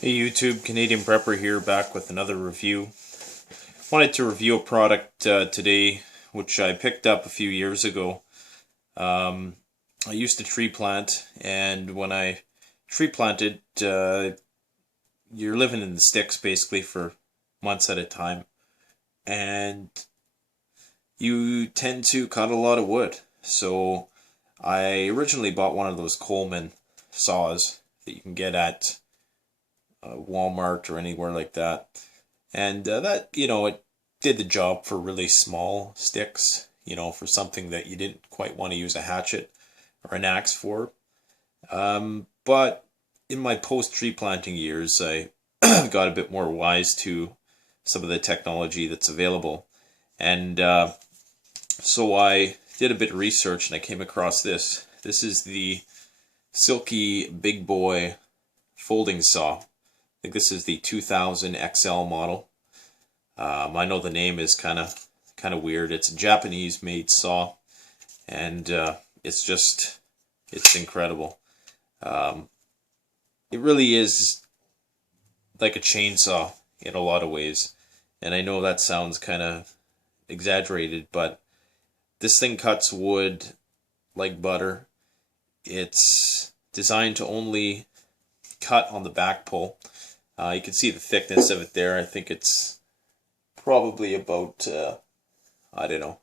Hey YouTube, Canadian Prepper here, back with another review. Wanted to review a product today, which I picked up a few years ago. I used to tree plant, and when I tree planted, you're living in the sticks basically for months at a time, and you tend to cut a lot of wood. So I originally bought one of those Coleman saws that you can get at Walmart or anywhere like that. And that, it did the job for really small sticks, for something that you didn't quite want to use a hatchet or an axe for. But in my post-tree planting years, I got a bit more wise to some of the technology that's available. And so I did a bit of research and I came across this. This is the Silky Bigboy folding saw. I think this is the 2000 XL model. I know the name is kind of weird. It's a Japanese made saw, and it's incredible. It really is like a chainsaw in a lot of ways, and I know that sounds kind of exaggerated, but this thing cuts wood like butter. It's designed to only cut on the back pull. You can see the thickness of it there. I think it's probably about, I don't know,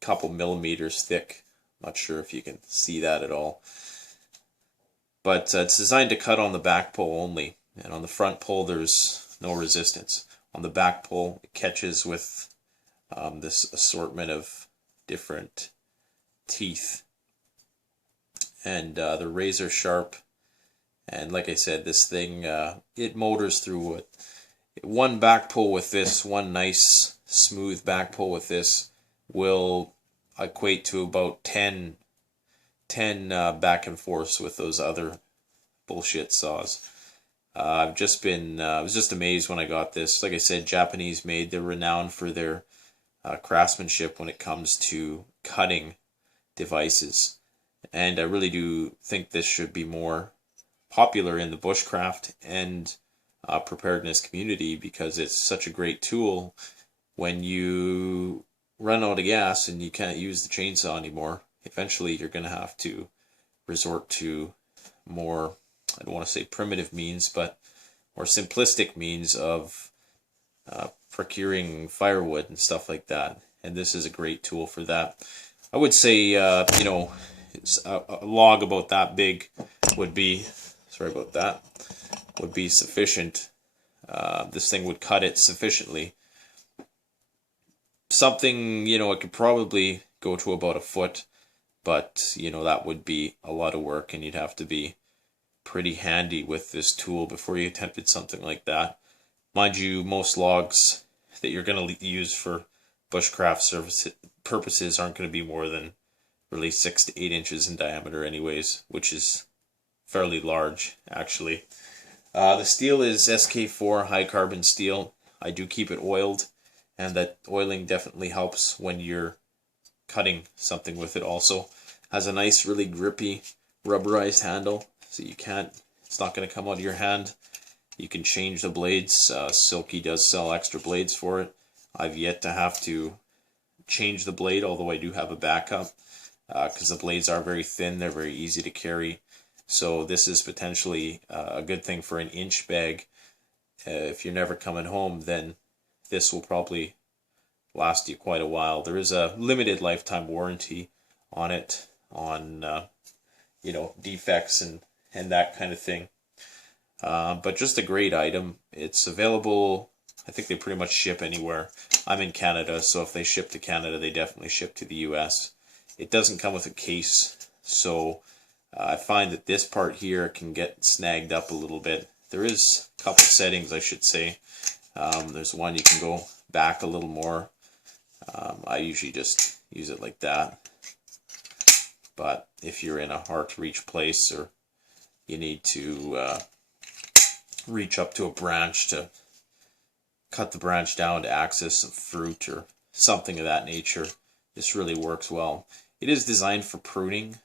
a couple millimeters thick. Not sure if you can see that at all. But it's designed to cut on the back pull only. And on the front pull, there's no resistance. On the back pull, it catches with this assortment of different teeth. And they're razor sharp. And like I said, this thing, it motors through wood. One back pull with this, one nice smooth back pull with this, will equate to about 10 back and forths with those other bullshit saws. I was just amazed when I got this. Like I said, Japanese made. They're renowned for their craftsmanship when it comes to cutting devices. And I really do think this should be more popular in the bushcraft and preparedness community, because it's such a great tool when you run out of gas and you can't use the chainsaw anymore. Eventually you're going to have to resort to more, I don't want to say primitive means, but more simplistic means of procuring firewood and stuff like that. And this is a great tool for that. I would say, a log about that big would be, sorry about that, would be sufficient. This thing would cut it sufficiently. Something, it could probably go to about a foot, but, that would be a lot of work, and you'd have to be pretty handy with this tool before you attempted something like that. Mind you, most logs that you're going to use for bushcraft purposes aren't going to be more than really 6 to 8 inches in diameter anyways, which is fairly large, actually. The steel is SK4 high carbon steel. I do keep it oiled, and that oiling definitely helps when you're cutting something with it. Also has a nice, really grippy rubberized handle, so it's not going to come out of your hand. You can change the blades. Silky does sell extra blades for it. I've yet to have to change the blade, although I do have a backup, because the blades are very thin. They're very easy to carry. So this is potentially a good thing for an inch bag. If you're never coming home, then this will probably last you quite a while. There is a limited lifetime warranty on it, on defects and that kind of thing. But just a great item. It's available. I think they pretty much ship anywhere. I'm in Canada, so if they ship to Canada, they definitely ship to the US. It doesn't come with a case, so I find that this part here can get snagged up a little bit. There is a couple settings, I should say. There's one you can go back a little more. I usually just use it like that. But if you're in a hard-to-reach place, or you need to reach up to a branch to cut the branch down to access some fruit or something of that nature, this really works well. It is designed for pruning,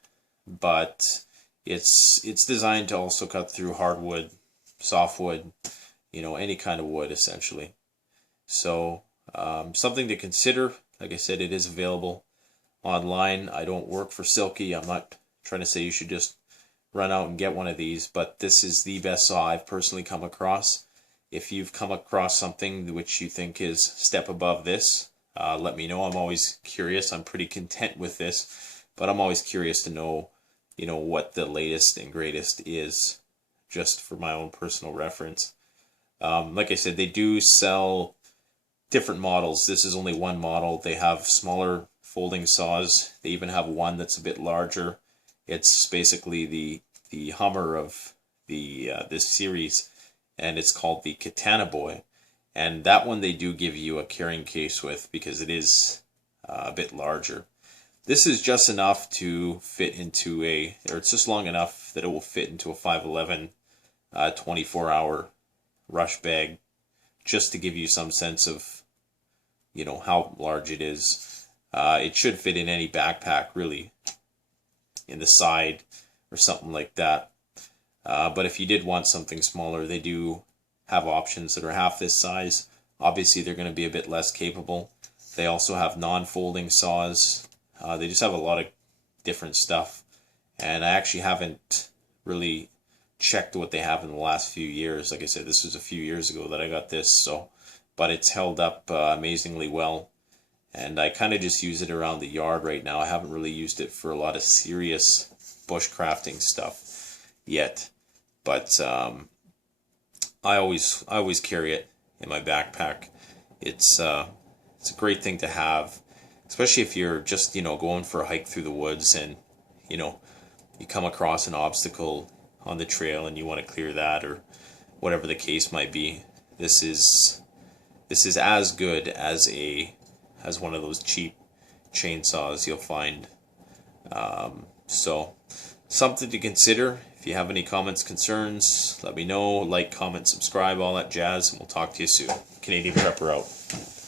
but it's designed to also cut through hardwood softwood, any kind of wood essentially. So something to consider. Like I said, it is available online. I don't work for Silky. I'm not trying to say you should just run out and get one of these, but this is the best saw I've personally come across. If you've come across something which you think is a step above this, let me know. I'm always curious. I'm pretty content with this, but I'm always curious to know, what the latest and greatest is, just for my own personal reference. Like I said, they do sell different models. This is only one model. They have smaller folding saws. They even have one that's a bit larger. It's basically the Hummer of this series, and it's called the Katana Boy. And that one they do give you a carrying case with, because it is a bit larger. This is just enough to fit into or it's just long enough that it will fit into a 511 24-hour rush bag, just to give you some sense of, how large it is. It should fit in any backpack, really, in the side or something like that. But if you did want something smaller, they do have options that are half this size. Obviously, they're going to be a bit less capable. They also have non-folding saws. They just have a lot of different stuff. And I actually haven't really checked what they have in the last few years. Like I said, this was a few years ago that I got this, but it's held up amazingly well. And I kind of just use it around the yard right now. I haven't really used it for a lot of serious bushcrafting stuff yet. But I always carry it in my backpack. It's a great thing to have, especially if you're just, going for a hike through the woods, and, you come across an obstacle on the trail and you want to clear that, or whatever the case might be. This is as good as one of those cheap chainsaws you'll find. So something to consider. If you have any comments, concerns, let me know. Like, comment, subscribe, all that jazz, and we'll talk to you soon. Canadian Prepper out.